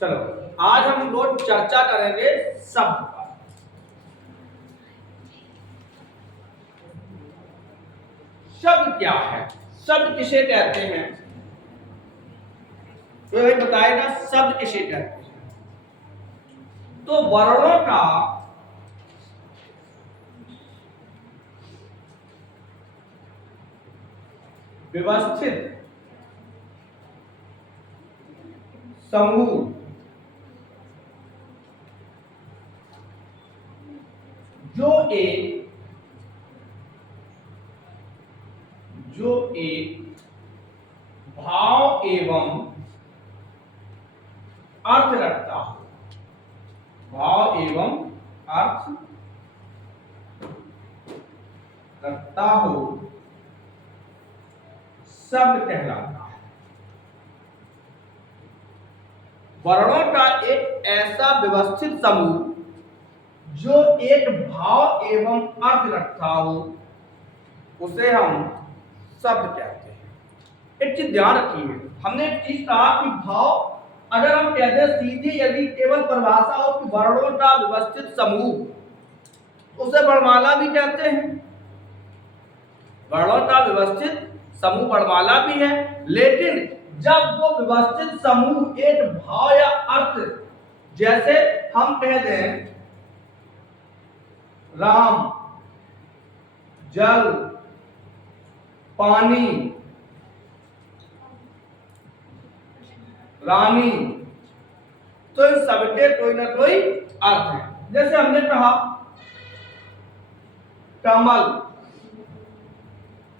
चलो आज हम लोग चर्चा करेंगे शब्द पर। शब्द क्या है, शब्द किसे कहते हैं, तो भाई बताएगा शब्द किसे कहते हैं। तो वर्णों का व्यवस्थित समूह जो एक भाव एवं अर्थ रखता हो, भाव एवं अर्थ रखता हो, शब्द कहलाता है। वर्णों का एक ऐसा व्यवस्थित समूह जो एक भाव एवं अर्थ रखता हो, उसे हम शब्द कहते हैं। एक चीज ध्यान रखिए, हमने एक चीज कहा कि भाव, अगर हम कहते हैं सीधी, यदि केवल परिभाषा हो कि वर्णों का व्यवस्थित समूह, उसे वर्णमाला भी कहते हैं। वर्णों का व्यवस्थित समूह वर्णमाला भी है, लेकिन जब वो व्यवस्थित समूह एक भाव या अर्थ, जैसे हम कह दें राम, जल, पानी, रानी, तो इन सबके कोई ना कोई अर्थ है। जैसे हमने कहा कमल,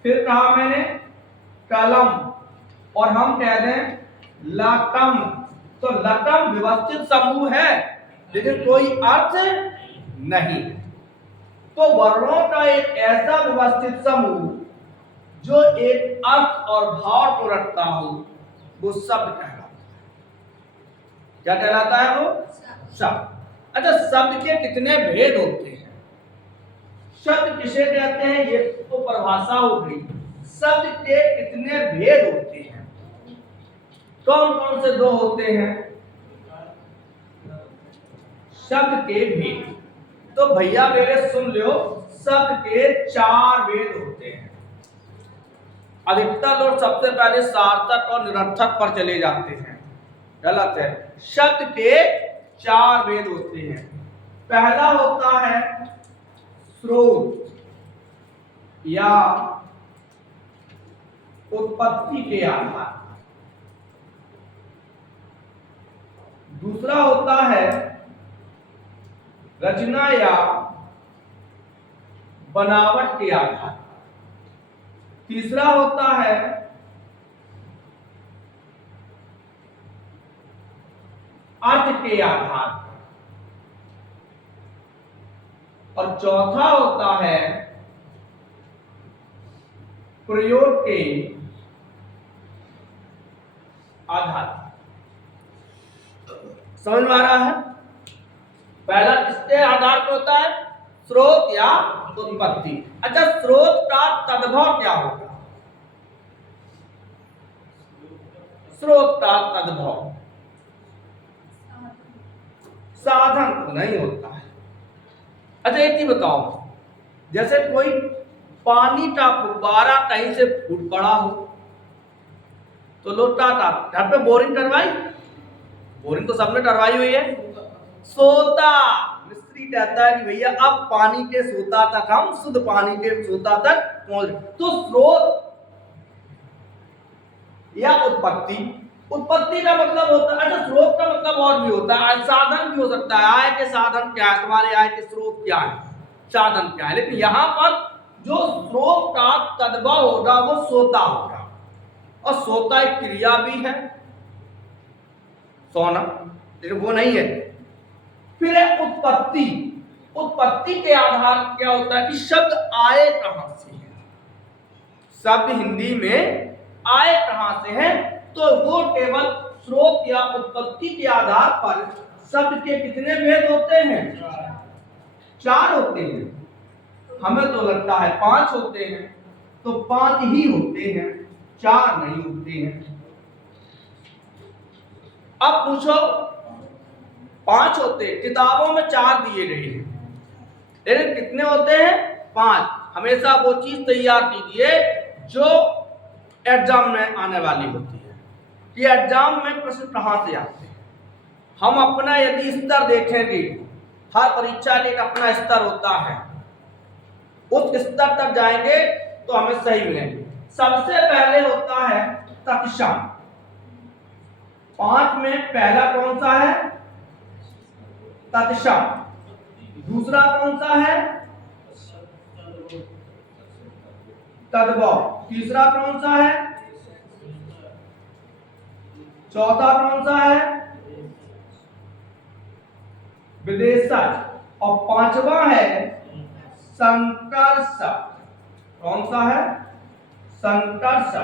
फिर कहा मैंने कलम, और हम कह दें लटम, तो लटम व्यवस्थित समूह है लेकिन कोई अर्थ नहीं। तो वर्णों का एक ऐसा व्यवस्थित समूह जो एक अर्थ और भाव को रखता हो, वो शब्द कहलाता है। क्या कहलाता है वो? शब्द। अच्छा, शब्द के कितने भेद होते हैं? शब्द किसे कहते हैं, ये तो परिभाषा हो गई। शब्द के कितने भेद होते हैं? कौन कौन से दो होते हैं? शब्द के भेद तो भैया मेरे सुन लो, शब्द के 4 भेद होते हैं। अधिकतर लोग सबसे पहले सार्थक और निरर्थक पर चले जाते हैं, गलत है। शब्द के 4 भेद होते हैं। पहला होता है स्रोत या उत्पत्ति के आधार। दूसरा होता है रचना या बनावट के आधार। तीसरा होता है अर्थ के आधार पर, और चौथा होता है प्रयोग के आधार पर। समझ में आ रहा है? पहला किसके आधार पर होता है? स्रोत या उत्पत्ति। अच्छा, स्रोत का तद्भव क्या होगा? स्रोत का तद्भव साधन तो नहीं होता है। अच्छा, एक चीज बताओ, जैसे कोई पानी का फुब्बारा कहीं से फूट पड़ा हो, तो लोग घर पे बोरिंग करवाई, बोरिंग तो सबने करवाई हुई है। सोता, मिस्त्री कहता है कि भैया अब पानी के सोता तक, हम शुद्ध पानी के सोता तक पहुंच। तो स्रोत या उत्पत्ति, उत्पत्ति का मतलब होता है, अच्छा स्रोत का मतलब और भी होता है, साधन भी हो सकता है। आय के साधन क्या है, तुम्हारे आय के स्रोत क्या है, साधन क्या है। लेकिन यहां पर जो स्रोत का तद्भव होगा वो सोता होगा, और सोता एक क्रिया भी है, सोना, लेकिन वो नहीं है। फिर है उत्पत्ति। उत्पत्ति के आधार क्या होता है कि शब्द आए कहां से है, शब्द हिंदी में आए कहां से है, तो वो केवल स्रोत या उत्पत्ति के आधार पर शब्द के कितने भेद होते हैं? 4 होते हैं। हमें तो लगता है 5 होते हैं, तो 5 ही होते हैं, 4 नहीं होते हैं। अब पूछो 5 होते हैं, किताबों में 4 दिए गए हैं, लेकिन कितने होते हैं? 5। हमेशा वो चीज तैयार कीजिए जो एग्जाम में आने वाली होती है कि एग्जाम में प्रश्न कहां से आते हैं। हम अपना यदि स्तर देखेंगे, हर परीक्षा का एक अपना स्तर होता है, उस स्तर तक जाएंगे तो हमें सही मिलेंगे। सबसे पहले होता है तत्सम। 5 में पहला कौन सा है? तत्सम। दूसरा कौन सा है? तद्भव। तीसरा कौन सा है? चौथा कौन सा है? विदेशज। और 5वां है संकर्ष। कौन सा है? संकर्ष।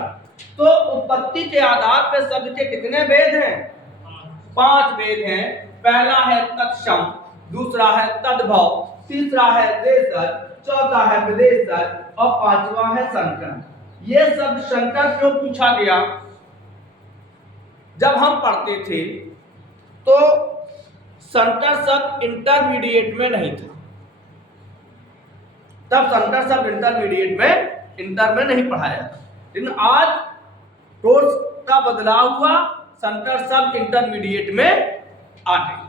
तो उत्पत्ति के आधार पर शब्द के कितने भेद हैं? 5 भेद हैं। पहला है तत्सम, दूसरा है तद्भव, तीसरा है देशज, चौथा है विदेशज और 5वां है संकर। ये शब्द संकर क्यों पूछा गया? जब हम पढ़ते थे तो संकर शब्द इंटरमीडिएट में नहीं था, तब संकर शब्द इंटरमीडिएट में इंटर में नहीं पढ़ाया था, लेकिन आज कोर्स का बदलाव हुआ, संकर शब्द इंटरमीडिएट में आ गए।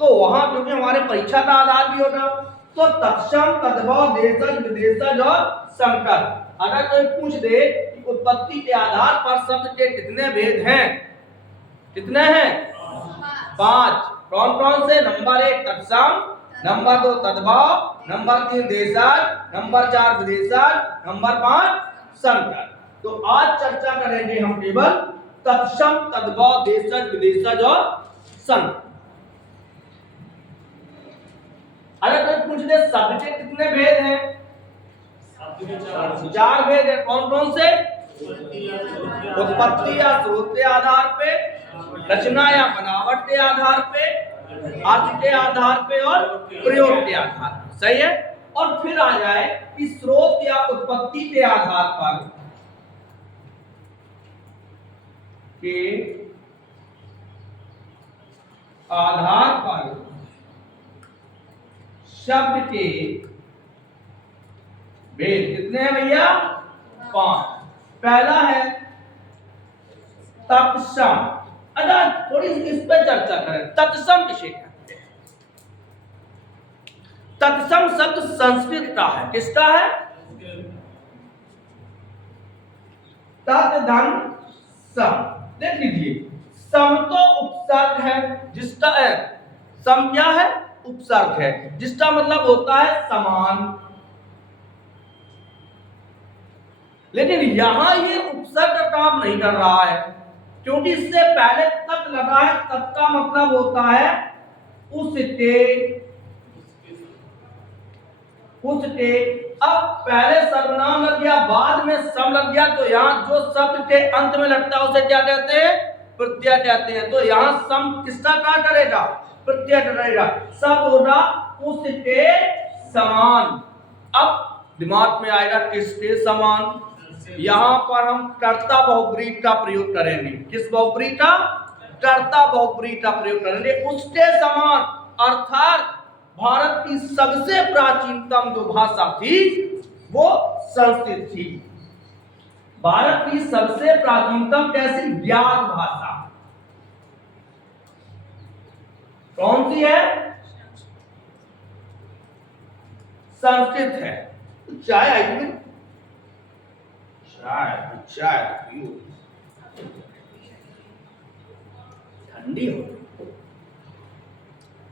तो वहां क्योंकि हमारे परीक्षा का आधार भी होगा, तो तत्सम, तद्भव, देशज, विदेशज और संकर। अगर कोई पूछ दे कि उत्पत्ति के आधार पर शब्द के कितने भेद हैं, कितने हैं? 5। कौन कौन से? नंबर 1 तत्सम, नंबर 2 तद्भव, नंबर 3 देशज, नंबर 4 विदेशज, नंबर 5 संकर। तो आज चर्चा करेंगे हम केवल तत्सम, तद्भव, देशज, विदेशज और संकर। अगर कोई पूछ दे शब्द के कितने भेद हैं? 4 भेद है। कौन कौन से? उत्पत्ति या स्रोत के आधार पे, रचना या बनावट के आधार पे, अर्थ के आधार पे और प्रयोग के आधार पे। सही है। और फिर आ जाए कि स्रोत या उत्पत्ति के आधार पर शब्द के भेद कितने हैं भैया? 5। पहला है तत्सम। अच्छा, थोड़ी इस पर चर्चा करें। तत्सम किसे कहते हैं? तत्सम शब्द संस्कृत का है। किसका है? तत्धन सम। देख लीजिए, सम तो उपसर्ग है, जिसका सम क्या है? उपसर्ग है, जिसका मतलब होता है समान। लेकिन यहां ये उपसर्ग काम नहीं कर रहा है, क्योंकि इससे पहले तत् लगा है। तत् का मतलब होता है उसके। अब पहले सर्वनाम लग गया, बाद में सम लग गया, तो यहाँ जो शब्द के अंत में लगता है उसे क्या कहते हैं? प्रत्यय कहते हैं। तो यहाँ सम किसका क्या करेगा? प्रत्यय करेगा। सब होगा उसके समान। अब दिमाग में आएगा किसके समान? यहाँ पर हम कर्ता बहुब्रीहि का प्रयोग करेंगे। किस बहुब्रीहि का? कर्ता बहुब्रीहि का प्रयोग करेंगे। उसके समान अर्थात भारत की सबसे प्राचीनतम जो भाषा थी वो संस्कृत थी। भारत की सबसे प्राचीनतम कैसी? ज्ञात भाषा कौन सी है? संस्कृत है। चाय आएगी? चाय ठंडी हो गई,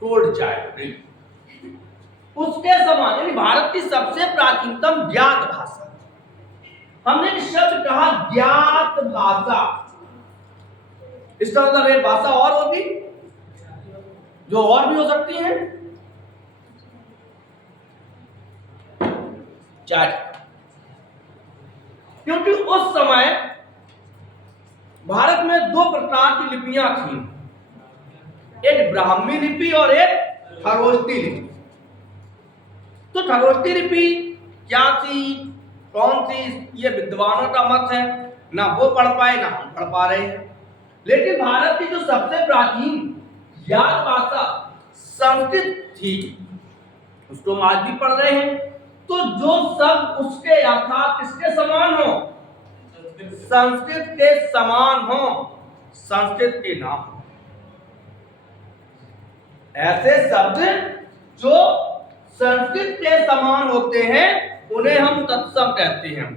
कोल्ड चाय। उसके समान यानी भारत की सबसे प्राचीनतम ज्ञात भाषा। हमने एक शब्द कहा ज्ञात भाषा, इसका मतलब एक भाषा और होगी जो और भी हो सकती है। चार, क्योंकि उस समय भारत में 2 प्रकार की लिपियां थी, एक ब्राह्मी लिपि और एक खरोष्टी लिपि। तो खरोष्टी लिपि क्या थी, कौन सी, ये विद्वानों का मत है, ना वो पढ़ पाए ना हम पढ़ पा रहे हैं। लेकिन भारत की जो सबसे प्राचीन ज्ञात भाषा संस्कृत थी, उसको हम आज भी पढ़ रहे हैं। तो जो शब्द उसके अर्थात किसके समान हो, संस्कृत के समान हो, संस्कृत के ना हो, ऐसे शब्द जो संस्कृत के समान होते हैं उन्हें हम तत्सम कहते हैं।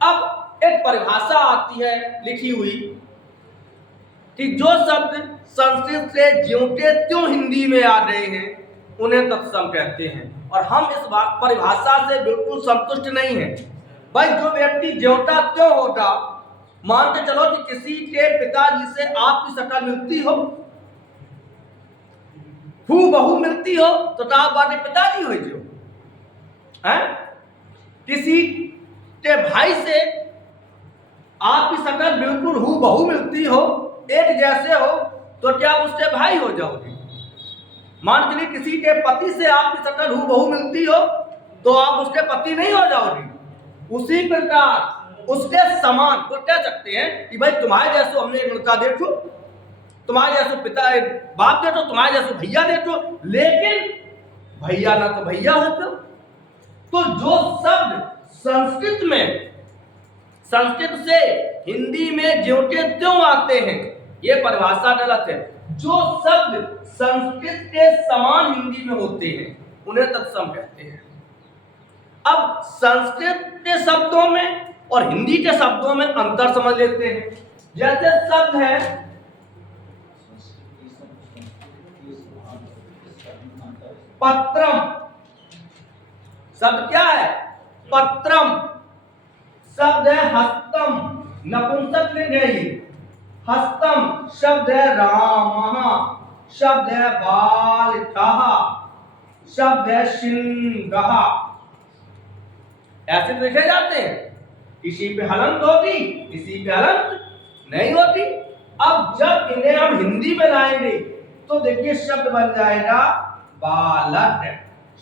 अब एक परिभाषा आती है लिखी हुई कि जो शब्द संस्कृत से ज्यों के त्यों हिंदी में आ गए हैं उन्हें तत्सम कहते हैं। और हम इस परिभाषा से बिल्कुल संतुष्ट नहीं हैं। भाई जो व्यक्ति ज्योंता त्यों होगा, मान के चलो कि किसी के पिताजी से आपकी शक्ल मिलती हो, हूबहू मिलती हो, तो आप बाटे पिताजी हो जो है। किसी के भाई से आपकी शक्ल बिल्कुल हूबहू मिलती हो, एक जैसे हो, तो क्या आप उसके भाई हो जाओगे। मान के लिए किसी के पति से आपकी शक्ल हूबहू मिलती हो तो आप उसके पति नहीं हो जाओगे। उसी प्रकार उसके समान को कह सकते हैं कि भाई तुम्हारे जैसे हमने एक लड़का देखो, तुम्हारे जैसे पिता बाप देखो, तुम्हारे जैसे भैया देखो, लेकिन भैया ना तो भैया हो। तो जो शब्द संस्कृत में संस्कृत से हिंदी में ज्यों के त्यों आते हैं, ये परिभाषा गलत है। जो शब्द संस्कृत के समान हिंदी में होते हैं उन्हें तत्सम कहते हैं। अब संस्कृत के शब्दों में और हिंदी के शब्दों में अंतर समझ लेते हैं। जैसे शब्द है पत्रम, शब्द क्या है, पत्रम। शब्द है हस्तम, नपुंसक लिंग है ये। हस्तम शब्द है रामः, शब्द है बालिकाः, शब्द है सिंहः। ऐसे लिखे जाते हैं। किसी पे हलंत होती, किसी पे हलंत नहीं होती। अब जब इन्हें हम हिंदी में लाएंगे तो देखिए शब्द बन जाएगा बालक,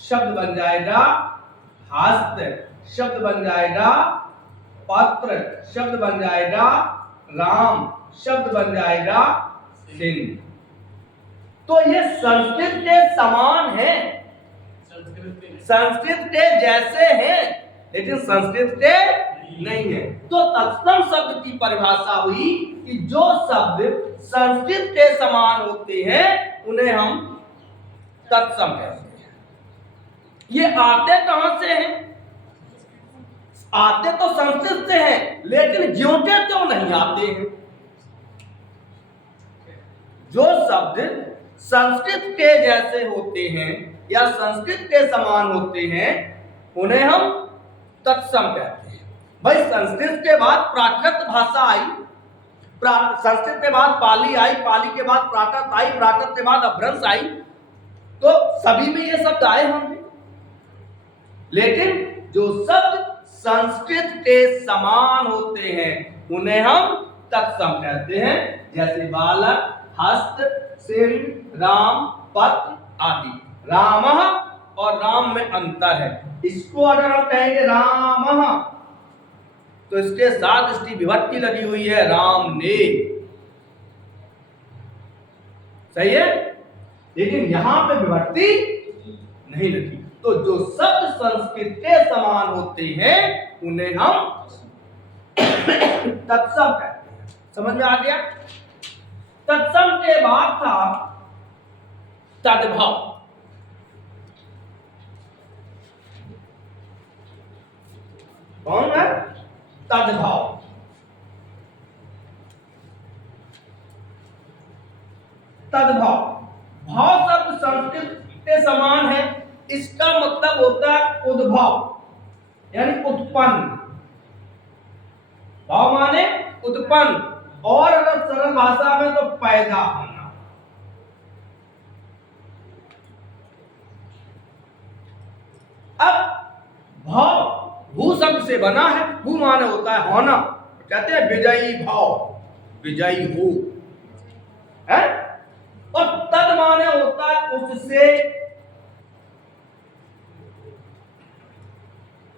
शब्द बन जाएगा हस्त, शब्द बन जाएगा पत्र, शब्द बन जाएगा राम, शब्द बन जाएगा सिंह। तो ये संस्कृत के समान है, संस्कृत के जैसे हैं, लेकिन संस्कृत के नहीं है। तो तत्सम शब्द की परिभाषा हुई कि जो शब्द संस्कृत के समान होते हैं उन्हें हम तत्सम कहते हैं। ये आते कहां से हैं? आते तो संस्कृत से हैं, लेकिन ज्यों के त्यों नहीं आते हैं। जो शब्द संस्कृत के जैसे होते हैं या संस्कृत के समान होते हैं उन्हें हम तत्सम कहते हैं। भाई संस्कृत के बाद प्राकृत भाषा आई, संस्कृत के बाद पाली आई, पाली के बाद प्राकृत आई, प्राकृत के बाद अपभ्रंश आई, तो सभी में ये शब्द आए होंगे। लेकिन जो शब्द संस्कृत के समान होते हैं उन्हें हम तत्सम कहते हैं। जैसे बालक, हस्त, सिंह, राम, पत्र आदि। रामः और राम में अंतर है। इसको अगर हम कहेंगे रामः तो इसके साथ इसकी विभक्ति लगी हुई है राम ने, सही है, लेकिन यहां पे विभक्ति नहीं लगी। तो जो शब्द संस्कृत के समान होते हैं उन्हें हम तत्सम कहते हैं। समझ में आ गया? तत्सम के बाद था तद्भव। कौन है? तद्भव। तद्भव, भाव शब्द संस्कृत के समान है। इसका मतलब होता है उद्भव, यानी उत्पन्न। भाव माने उत्पन्न, और अगर सरल भाषा में तो पैदा होना। अब भाव भू शब्द से बना है। भू माने होता है होना, कहते हैं विजयी भाव, विजयी हो है। और तद माने होता है उससे,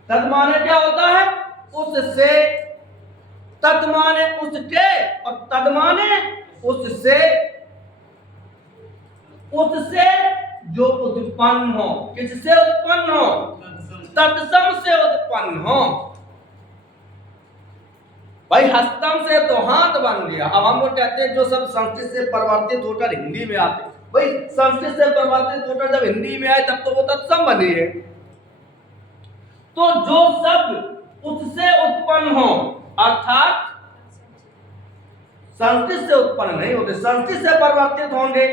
तद माने क्या होता है? उससे। तद माने उसके और तद माने उससे। उससे जो उत्पन्न हो। किससे उत्पन्न हो? तत्सम से उत्पन्न हो। भाई हस्तम से तो हाथ बन गया। अब हम लोग कहते हैं जो सब संस्कृत से परिवर्तित होकर हिंदी में आते, भाई संस्कृत से परिवर्तित होकर जब हिंदी में आए तब तो वो तत्सम बनी है। तो जो शब्द उससे उत्पन्न हो, अर्थात संस्कृत से उत्पन्न नहीं होते, संस्कृत से परिवर्तित होंगे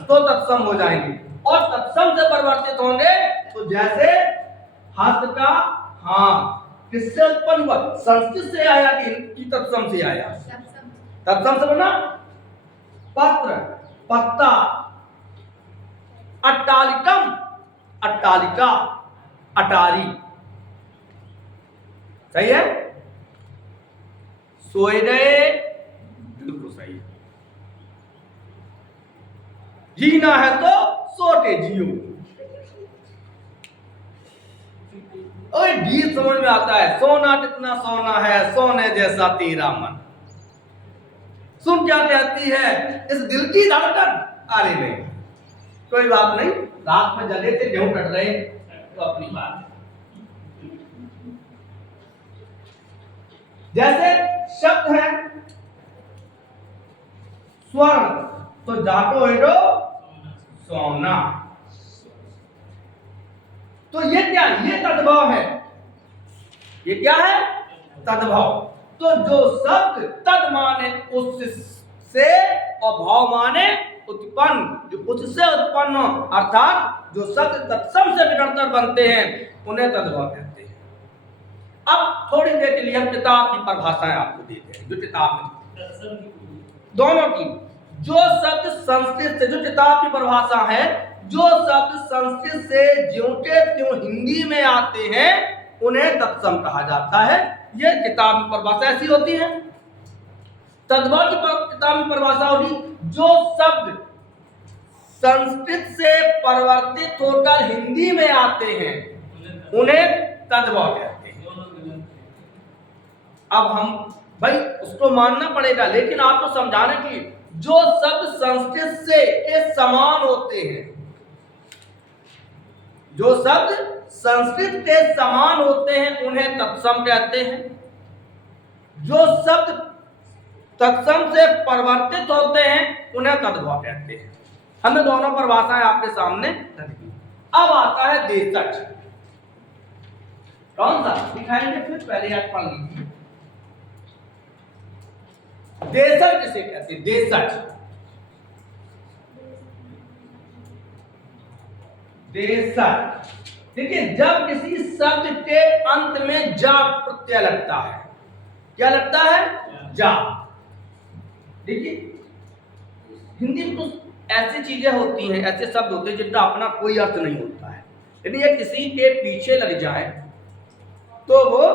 तो तत्सम हो जाएंगे, और तत्सम से परिवर्तित होंगे तो जैसे हस्त का हाथ किससे उत्पन्न हुआ? संस्कृत से आया कि तत्सम से आया? तत्सम से बना। पत्र, पत्ता, अट्टालिकम, अट्टालिका, अटारी। सही है? सोए गए, बिल्कुल सही। जीना है तो सोते जियो। और गीत समझ में आता है, सोना कितना सोना है, सोने जैसा तेरा मन। सुन क्या कहती है इस दिल की धड़कन? अरे नहीं, कोई बात नहीं, रात में जले थे गेहूं कट रहे तो अपनी बात है। जैसे शब्द है स्वर्ण, तो जाटो एडो सोना। तो ये क्या? ये तद्भाव है। ये क्या है? तद्भाव। तो जो शब्द तद माने उससे और भाव माने उत्पन्न, जो उससे उत्पन्न हो, अर्थात जो शब्द तत्सम से निरंतर बनते हैं उन्हें तद्भाव कहते हैं। अब थोड़ी देर के लिए हम किताब की परिभाषाएं आपको देते हैं, जो किताब में दोनों की। जो शब्द संस्कृत से, जो किताब की परिभाषा है, जो शब्द संस्कृत से ज्यों के त्यों हिंदी में आते हैं उन्हें तत्सम कहा जाता है। यह किताब की परिभाषा ऐसी होती है। तद्भव की किताब की परिभाषा होगी जो शब्द संस्कृत से परिवर्तित होकर हिंदी में आते हैं उन्हें तद्भव कहते हैं। अब हम भाई उसको मानना पड़ेगा, लेकिन आपको समझाने की, जो शब्द संस्कृत से के समान होते हैं, जो शब्द संस्कृत के समान होते हैं उन्हें तत्सम कहते हैं। जो शब्द तत्सम से परिवर्तित होते हैं उन्हें तद्भव कहते हैं। हमने दोनों परिभाषाएं आपके सामने रखी। अब आता है देशज। कौन सा दिखाएंगे? फिर पहले आप पढ़ लीजिए। देशज किसे कहते हैं? देशज, देशज। देखिए, जब किसी शब्द के अंत में जा प्रत्यय लगता है, क्या लगता है? जा। देखिए हिंदी में कुछ ऐसी चीजें होती हैं, ऐसे शब्द होते हैं जिनका अपना कोई अर्थ नहीं होता है, यदि ये किसी के पीछे लग जाए तो वो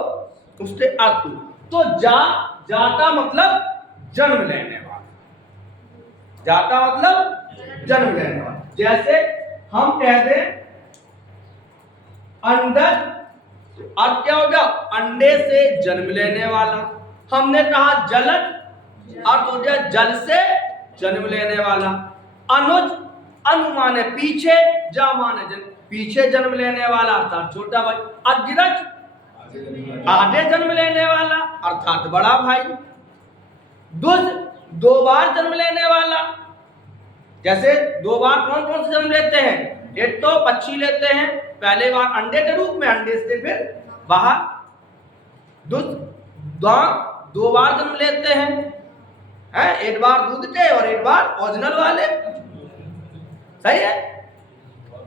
उसके अर्थ। तो जाता मतलब जन्म लेने वाला, जाता मतलब जन्म लेने वाला। जैसे हम कह दें अंडर, अर्थ क्या होगा? अंडे से जन्म लेने वाला। हमने कहा जलद, अर्थ हो गया जल से जन्म लेने वाला। अनुज, अनु माने पीछे, जा माने पीछे जन्म लेने वाला अर्थात छोटा भाई। अग्रज, आगे जन्म लेने वाला अर्थात बड़ा भाई। दुज, दो बार जन्म लेने वाला। जैसे दो बार कौन कौन से जन्म लेते हैं? एक तो पक्षी लेते हैं, पहले बार अंडे के रूप में, अंडे से फिर बाहर। दूध, दो बार जन्म लेते हैं, एक बार दूध के और एक बार ओरिजिनल वाले। सही है।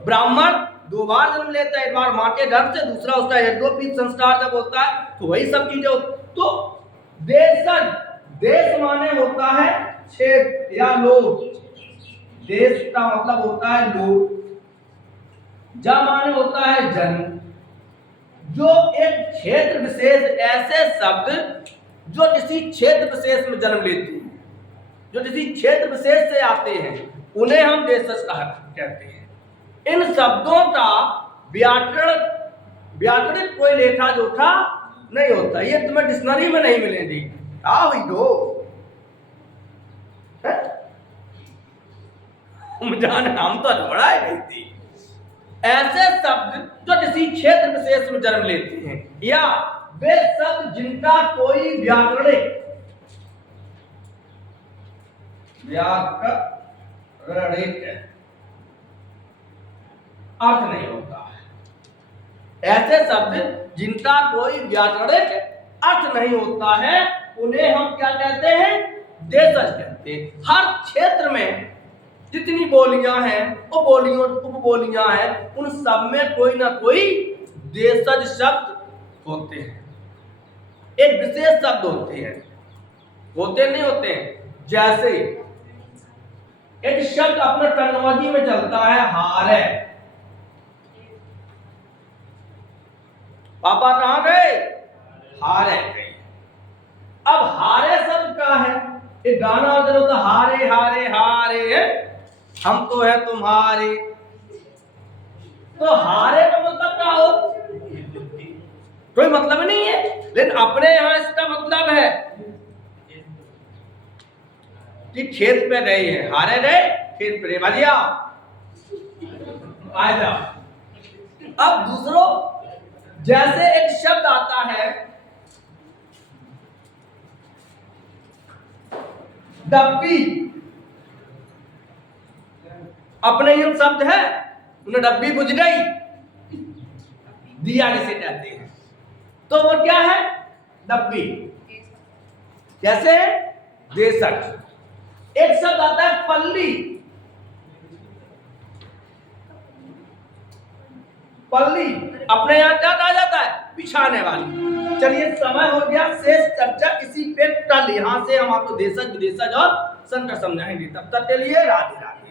ब्राह्मण दो बार जन्म लेता है, एक बार माँ के गर्भ से, दूसरा उसका यज्ञोपवीत संस्कार जब होता है तो वही सब चीजें। तो देशज, देश माने होता है क्षेत्र या लोग, देश का मतलब होता है लोग। जा माने होता है जन्म। जो एक क्षेत्र विशेष, ऐसे शब्द जो किसी क्षेत्र विशेष में जन्म लेते हैं, जो किसी क्षेत्र विशेष से आते हैं, उन्हें हम देशज कहते हैं। इन शब्दों का व्याकरणिक कोई लेखा जोखा नहीं होता। ये तुम्हें डिक्शनरी में नहीं मिलेंगे। आओ ही दो तुम जाने हम तो अधबड़ाए नहीं थी। ऐसे शब्द जो किसी क्षेत्र विशेष में जन्म लेते हैं, या वे शब्द जिनका कोई व्याकरणिक अर्थ नहीं होता है। ऐसे शब्द जिनका कोई व्याकरणिक अर्थ नहीं होता है, उन्हें हम क्या कहते हैं? देशज कहते हैं। हर क्षेत्र में जितनी बोलियां हैं, उपबोलियां हैं, उन सब में कोई ना कोई देशज शब्द होते हैं, एक विशेष शब्द होते हैं। होते नहीं होते हैं? जैसे एक शब्द अपने टर्मिनोलॉजी में चलता है, हारे। पापा कहां गए? हारे गए। अब हारे शब्द का है, एक गाना होता है, हारे हारे हारे हम तो है तुम्हारे। तो हारे का मतलब क्या हो? कोई मतलब नहीं है, लेकिन अपने यहां इसका मतलब है कि खेत पे गए हैं, हारे गए खेत पे, भजिया आ जाओ। अब दूसरों, जैसे एक शब्द आता है डब्बी, अपने ही शब्द है, उन्हें डब्बी बुझ गई, दिया जिसे कहते हैं, तो वो क्या है? डब्बी। कैसे? देशज। एक शब्द आता है पल्ली, पल्ली अपने यहां क्या कहा जाता है? बिछाने वाली। चलिए, समय हो गया, शेष चर्चा इसी पे कल। यहां से हम आपको देशज, विदेशज और संकर समझाएंगे। तब तक के लिए राधे राधे।